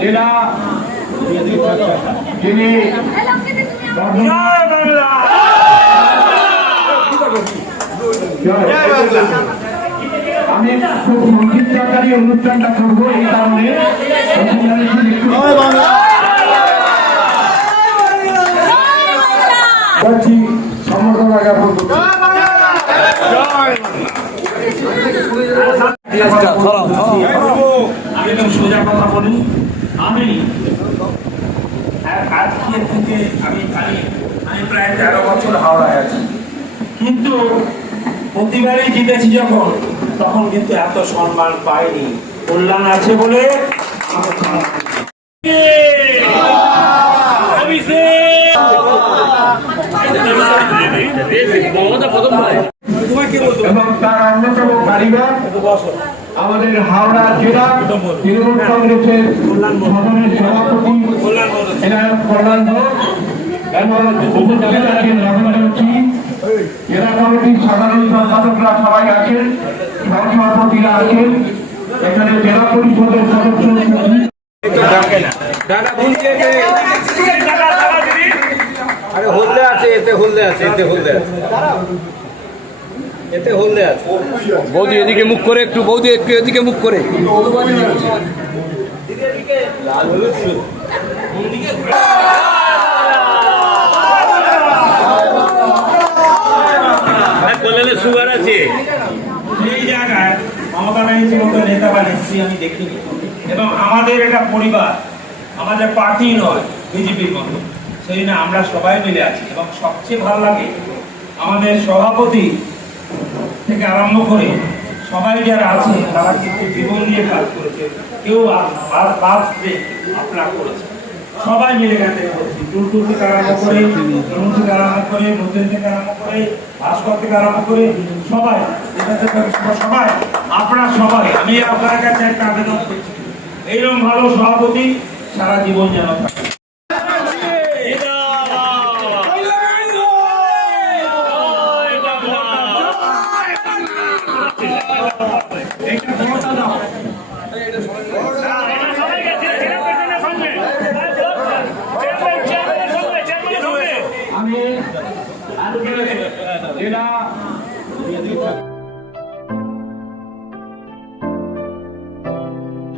জেলা যিনি আমি খুব সংক্ষিপ্ত আকারে অনুষ্ঠানটা করবো এই কারণে সম্বর্ধনা জ্ঞাপন আমি একদম সোজা কথা বলি। আমি আজকে থেকে আমি প্রায় 13 বছর হাওড়ায় আছি, কিন্তু প্রতিবারই জিতেছি যখন, তখন কিন্তু এত সম্মান পাইনি। কল্যাণ আছে বলে এবং তার অন্যতম কারিগর আমাদের হাওড়া জেলা তৃণমূল কংগ্রেসের সদনের সভাপতি এনায়ত কল্যাণ ঘোষ এবং উপস্থিত আছেন নবীনচি, জেলা কমিটির সাধারণ সম্পাদকরা সবাই আছেন, সভাপতিরা আছেন, এখানে জেলা পরিষদের সদস্য বৌদি এদিকে মুখ করে একটু, বৌদি একটু এদিকে মুখ করে। সুগার আছে সেই জায়গায় মমতা ব্যানার্জির মতো নেতা বা নেত্রী আমি দেখিনি। এবং আমাদের এটা পরিবার, আমাদের পার্টি নয় বিজেপির মতো, সেই জন্য আমরা সবাই মিলে আছি। এবং সবচেয়ে ভালো লাগে আমাদের সভাপতি থেকে আরম্ভ করে সবাই যারা আছে তারা কিন্তু জীবন দিয়ে কাজ করেছে, কেউ আপনারা করেছে, সবাই মিলে গেছে করছি। টুলটুল থেকে আরম্ভ করে, তরুণ থেকে আরম্ভ করে, নতুন থেকে আরম্ভ করে, ভাস্কর থেকে আরম্ভ করে সবাই সবাই আপনারা সবাই, আমি আপনার কাছে একটা আবেদন করছি, এইরকম ভালো সভাপতি সারা জীবন যেন থাকে। আমি জেলা